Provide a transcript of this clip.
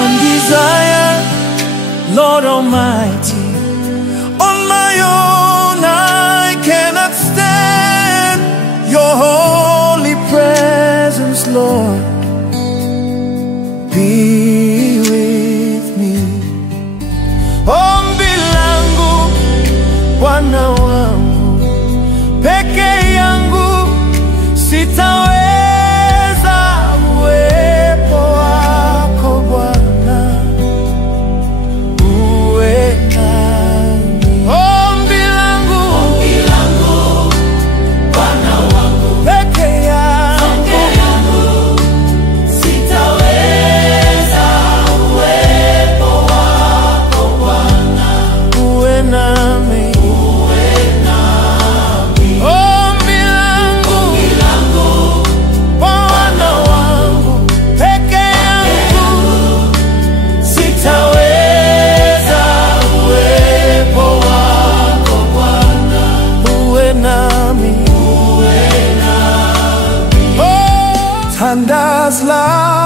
One desire, Lord Almighty, on my own I cannot stand your holy presence, Lord. Be with me. Ombi langu, Bwana wangu, peke yangu sitaweza, uwepo wako Bwana uwe nami. Ombi langu, Bwana wangu, peke yangu sitaweza, uwepo wako Bwana uwe nami. Ombi langu, Bwana wangu, peke yangu sitaweza, uwepo wako Bwana uwe nami. Oh, tandaza